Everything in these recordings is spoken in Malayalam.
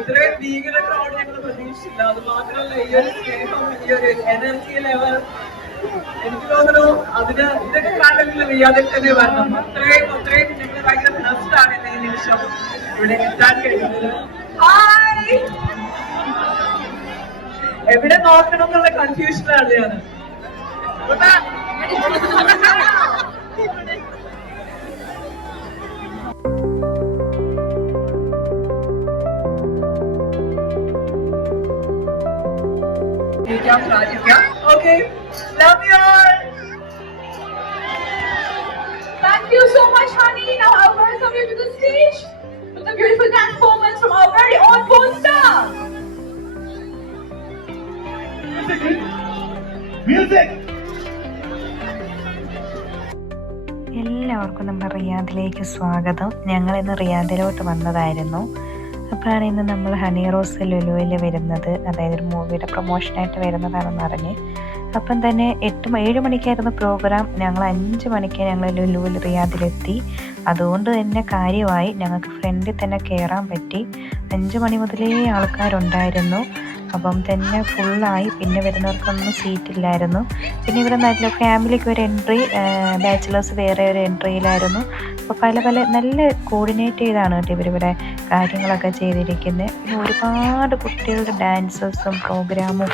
ഇത്രയും ഭീകര ക്രൗഡ് ഞങ്ങൾ പ്രതീക്ഷിച്ചില്ല. അത് മാത്രമല്ല ഈ ഒരു സ്നേഹം, ഈ ഒരു എനർജി ലെവൽ എനിക്ക് തോന്നുന്നു ഇതൊക്കെ കാണണമെങ്കിൽ റിയാദിൽ തന്നെ വരണം. അത്രയും ഞങ്ങൾ ഭയങ്കര ബ്ലെസ്ഡ് ആണ് ഈ നിമിഷം ഇവിടെ എത്താൻ കഴിയുന്നത്. എവിടെ നോക്കണം എന്നുള്ള കൺഫ്യൂഷനാണ് ഞാൻ. Okay, love you all. Thank you so much, honey. Now I welcome you to the stage with the beautiful dance performance from our very own porn star. Music. എല്ലാവർക്കും നമ്മുടെ റിയാദിലേക്ക് സ്വാഗതം. ഞങ്ങളിന്ന് റിയാദിലോട്ട് വന്നതായിരുന്നു. അപ്പോഴാണ് ഇന്ന് നമ്മൾ ഹണി റോസ് ലുലുവിൽ വരുന്നത്, അതായത് ഒരു മൂവിയുടെ പ്രൊമോഷനായിട്ട് വരുന്നതാണെന്ന് അറിഞ്ഞ്. അപ്പം തന്നെ 7 മണിക്കായിരുന്നു പ്രോഗ്രാം. ഞങ്ങൾ 5 മണിക്ക് ഞങ്ങൾ ലുലുവിൽ റിയാദിലെത്തി. അതുകൊണ്ട് തന്നെ കാര്യമായി ഞങ്ങൾക്ക് ഫ്രണ്ടിൽ തന്നെ കയറാൻ പറ്റി. 5 മണി മുതലേ ആൾക്കാരുണ്ടായിരുന്നു. അപ്പം തന്നെ ഫുള്ളായി. പിന്നെ വരുന്നവർക്കൊന്നും സീറ്റില്ലായിരുന്നു. പിന്നെ ഇവിടെ നല്ല ഫാമിലിക്ക് ഒരു എൻട്രി, ബാച്ചിലേഴ്സ് വേറെ ഒരു എൻട്രിയിലായിരുന്നു. അപ്പോൾ പല നല്ല കോർഡിനേറ്റ് ചെയ്താണ് കേട്ടോ ഇവരിവിടെ കാര്യങ്ങളൊക്കെ ചെയ്തിരിക്കുന്നത്. പിന്നെ ഒരുപാട് കുട്ടികളുടെ ഡാൻസസും പ്രോഗ്രാമും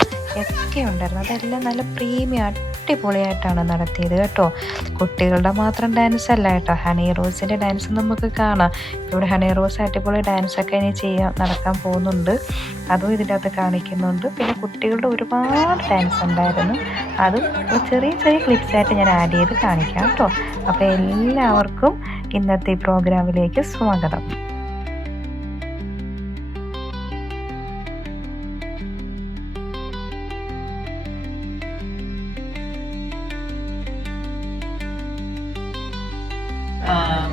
ഒക്കെ ഉണ്ടായിരുന്നു. അതെല്ലാം നല്ല പ്രീമിയം അടിപൊളിയായിട്ടാണ് നടത്തിയത് കേട്ടോ. കുട്ടികളുടെ മാത്രം ഡാൻസ് അല്ല കേട്ടോ, ഹണി റോസിൻ്റെ ഡാൻസ് നമുക്ക് കാണാം. ഇവിടെ ഹണി റോസ് അടിപൊളി ഡാൻസൊക്കെ ഇനി നടക്കാൻ പോകുന്നുണ്ട്, അതും ഇതിൻ്റെ അകത്ത് കാണിക്കുന്നുണ്ട്. പിന്നെ കുട്ടികളുടെ ഒരുപാട് ഡാൻസ് ഉണ്ടായിരുന്നു. അതും ചെറിയ ക്ലിപ്സായിട്ട് ഞാൻ ആഡ് ചെയ്ത് കാണിക്കാം കേട്ടോ. അപ്പോൾ എല്ലാവർക്കും ഇന്നത്തെ പ്രോഗ്രാമിലേക്ക് സ്വാഗതം.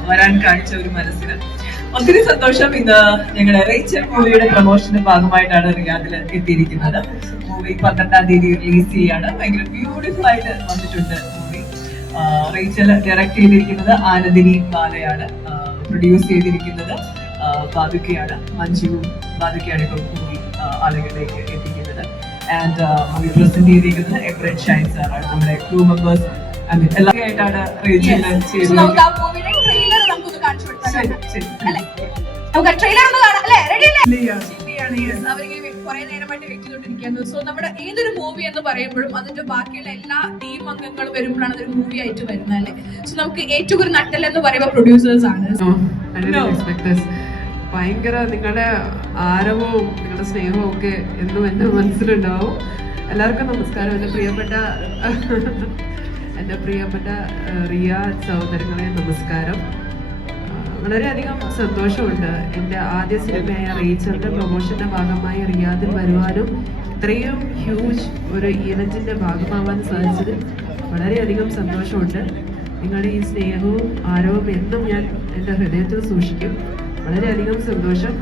വരാൻ കാണിച്ച ഒരു മനസ്സിന് ഒത്തിരി സന്തോഷം. ഇന്ന് ഞങ്ങളുടെ റേച്ചൽ മൂവിയുടെ പ്രൊമോഷന്റെ ഭാഗമായിട്ടാണ് റിയാദിൽ എത്തിയിരിക്കുന്നത്. മൂവി 12-ാം തീയതി റിലീസ് ചെയ്യാണ്. ഭയങ്കര ബ്യൂട്ടിഫുൾ ആയിട്ട് വന്നിട്ടുണ്ട് മൂവി. റേച്ചൽ ഡയറക്ട് ചെയ്തിരിക്കുന്നത് ആനന്ദിനി ബാലയാണ്. പ്രൊഡ്യൂസ് ചെയ്തിരിക്കുന്നത് ബാദുക്കയാണ്. മഞ്ജുവും ബാദുക്കയാണ് ഇപ്പോൾ മൂവി ആളുകളിലേക്ക് എത്തിക്കുന്നത്. ആൻഡ് മൂവി പ്രസന്റ് ചെയ്തിരിക്കുന്നത് എബ്രഡ് ഷൈൻ സാറാണ്. നമ്മുടെ ക്രൂ മെമ്പേഴ്സ് എല്ലാമായിട്ടാണ് റേച്ചൽ ചെയ്തിരിക്കുന്നത്. സോ നമ്മുടെ ഏതൊരു മൂവി എന്ന് പറയുമ്പോഴും അതിന്റെ ബാക്കിയുള്ള എല്ലാ ടീം അംഗങ്ങളും വരുമ്പോഴാണ് അതൊരു മൂവി ആയിട്ട് വരുന്നത് അല്ലേ. സോ നമുക്ക് ഏറ്റവും ഒരു നട്ടൽ എന്ന് പറയുമ്പോൾ പ്രൊഡ്യൂസേഴ്സ് ആണ്. ഭയങ്കര നിങ്ങളുടെ ആരവവും നിങ്ങളുടെ സ്നേഹവും ഒക്കെ എന്നും എന്റെ മനസ്സിലുണ്ടാവും. എല്ലാവർക്കും നമസ്കാരം. എൻ്റെ പ്രിയപ്പെട്ട റിയ സഹോദരങ്ങളെ നമസ്കാരം. വളരെയധികം സന്തോഷമുണ്ട് എൻ്റെ ആദ്യ സിനിമയായ റേച്ചലിന്റെ പ്രൊമോഷന്റെ ഭാഗമായി റിയാദിൽ വരുവാനും ഇത്രയും ഹ്യൂജ് ഒരു ഈവന്റിന്റെ ഭാഗമാവാൻ സാധിച്ചതിൽ വളരെയധികം സന്തോഷമുണ്ട്. നിങ്ങളുടെ ഈ സ്നേഹവും ആരവവും എന്നും ഞാൻ എൻ്റെ ഹൃദയത്തിൽ സൂക്ഷിക്കും. വളരെയധികം സന്തോഷം.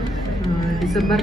ഡിസംബർ